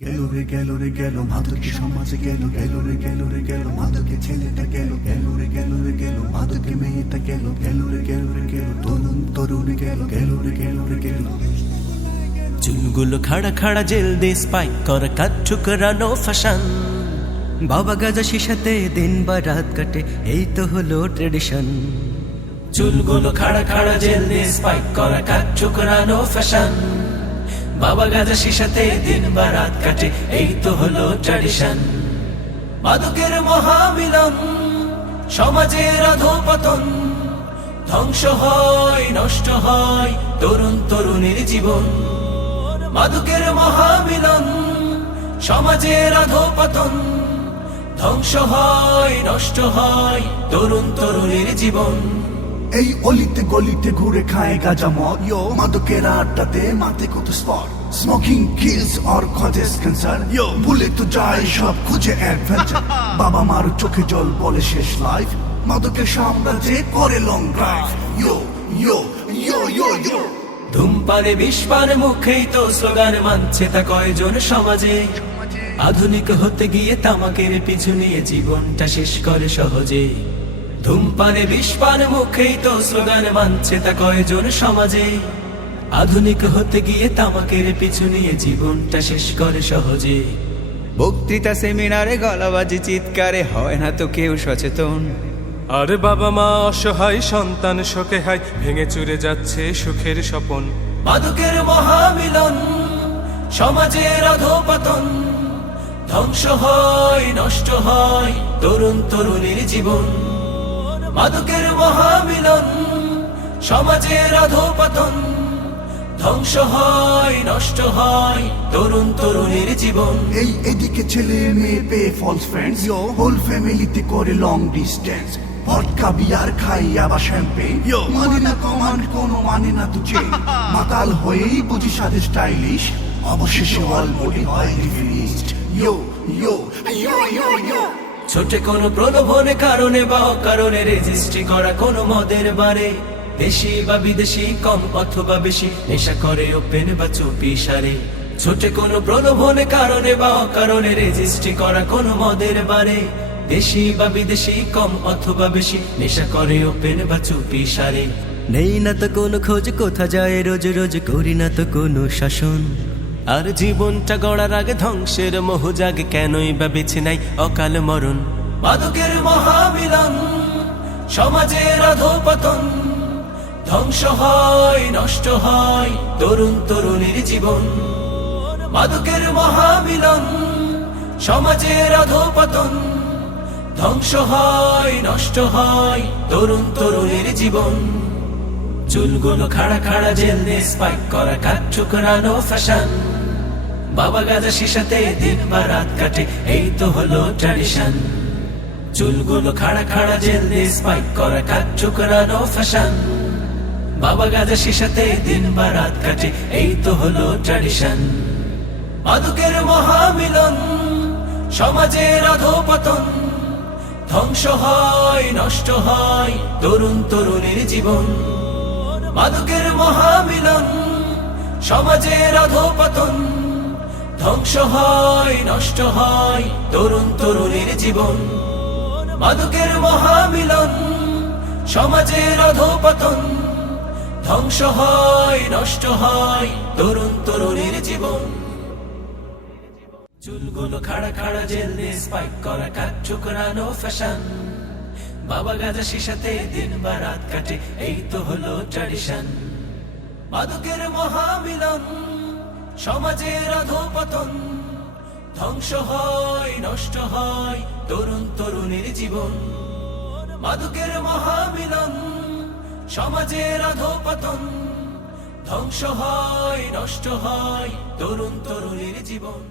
গেল রে গেল রে গেল মাদকে সমাজে গেল গেল রে গেল রে গেল মাদকে ছেলেটা গেল গেল রে গেল রে গেল মাদকে মেয়েটা গেল গেল রে গেল রে গেল তরুণ তরুণী গেল গেল রে গেল রে গেল। চুলগুলো খাড়া খাড়া জেল দিয়ে স্পাইক করা কাজ ঠুকরানো ফ্যাশন, বাবা গাজা শিশাতে দিন বা রাত কাটে এই তো হলো ট্রেডিশন। চুলগুলো খাড়া খাড়া জেল দিয়ে স্পাইক করা কাজ ঠুকরানো ফ্যাশন, বাবা গাজা শিশাতে দিন বা রাত কাটে এই তো হলো ট্রেডিশন। মাদকের মহামিলন, সমাজের অধঃপতন, ধ্বংস হয় নষ্ট হয় তরুণ তরুণীর জীবন। মাদকের মহামিলন, সমাজের অধঃপতন, ধ্বংস হয় নষ্ট হয় তরুণ তরুণীর জীবন। এই অলিতে গলিতে ঘুরে খায় গাজা মদ, মাদকের আড্ডাতে মাতে কত spot, smoking kills or causes cancer, ভুলে তো যায় সব খুঁজে অ্যাডভেঞ্চার। বাবা মার চোখে জল বলে শেষ লাইফ, মাদকের সাম্রাজ্যে করে লং ড্রাইভ। ইয়ো ইয়ো ইয়ো ইয়ো ইয়ো ধূমপানে বিষপান মুখেই তো স্লোগান মানছে তা কয়জন সমাজে। আধুনিক হতে গিয়ে তামাকের পিছু নিয়ে জীবনটা শেষ করে সহজে। ধূমপানে বিষপান মুখেই তো স্লোগান মানছে তা কয়জন সমাজে। আধুনিক হতে গিয়ে তামাকের পিছু নিয়ে জীবনটা শেষ করে সহজে। বক্তৃতা সেমিনারে গলাবাজি চিৎকারে হয় না তো কেউ সচেতন। আর বাবা মা অসহায়, সন্তান শোকে হায়, ভেঙে চুরে যাচ্ছে সুখের স্বপন। মাদকের মহামিলন, সমাজের অধঃপতন, ধ্বংস হয় নষ্ট হয় তরুণ তরুণীর জীবন। মাদকের মহামিলন, সমাজের অধঃপতন, ধ্বংস হয় নষ্ট হয় তরুণ তরুণীর জীবন। এই এদিকে ছেলে মেয়ে পেয়ে ফলস ফ্রেন্ডস, হোল ফ্যামিলিতে করে লং ডিস্টেন্স, ভডকা বিয়ার খাই আবার শ্যাম্পেন, মানে না কমান্ড কোনো মানে না তুচে, মাতাল হয়েই বুঝি সাথে স্টাইলিশ, অবশেষে অল বডি হয় রিলিজড। ইয়ো ইয়ো ইয়ো ইয়ো ইয়ো ছোটে কোনো প্রলোভনে কারণে বা অকারণে রেজিস্ট্রি করা কোনো মদের বারে, দেশি বা বিদেশি কম অথবা বেশি নেশা করে ওপেন বা চুপি সারে। ছোটে কোনো প্রলোভনে কারণে বা অকারণে রেজিস্ট্রি করা কোনো মদের বারে, দেশি বা বিদেশি কম অথবা বেশি নেশা করে ওপেন বা চুপি সারে। নেই না তো কোনো খোঁজ কোথা যায় রোজ রোজ, করি না তো কোনো শাসন। আর জীবনটা গড়ার আগে ধ্বংসের মোহ জাগে, কেনই বা বেছে নাই অকাল মরণ। মাদকের মহামিলন, সমাজের অধঃপতন, ধ্বংস হয় নষ্ট হয় তরুণ তরুণীর জীবন। মাদকের মহামিলন, সমাজের অধঃপতন, ধ্বংস হয় নষ্ট হয় তরুণ তরুণীর জীবন। চুলগুলো খাড়া খাড়া জেল দিয়ে স্পাইক করা কাজ ঠুকরানো ফ্যাশন, বাবা গাজা শিশাতে দিন বা রাত কাটে এই তো হলো ট্র্যাডিশন। চুলগুলো খাড়া খাড়া জেল দিয়ে স্পাইক করা কাজ ঠুকরানো ফ্যাশন, বাবা গাজা শিশাতে দিন বা রাত কাটে এই তো হলো ট্র্যাডিশন। মাদকের মহামিলন, সমাজের অধঃপতন, ধ্বংস হয় নষ্ট হয় তরুণ তরুণীর জীবন। মাদকের মহামিলন, সমাজের অধঃপতন, ধ্বংস হয় নষ্ট হয় তরুণ তরুণীর জীবন। মাদকের মহামিলন, সমাজের অধঃপতন, ধ্বংস হয় নষ্ট হয় তরুণ তরুণীর জীবন। চুলগুলো খাড়া খাড়া জেল দিয়ে স্পাইক করা কাজ ঠুকরানো ফ্যাশন, বাবা গাজা শিশাতে দিন বা রাত কাটে এই তো হলো ট্র্যাডিশন। মাদকের মহামিলন, সমাজের অধঃপতন, ধ্বংস হয় নষ্ট হয় তরুণ তরুণীর জীবন। মাদকের মহামিলন, সমাজের অধঃপতন, ধ্বংস হয় নষ্ট হয় তরুণ তরুণীর জীবন।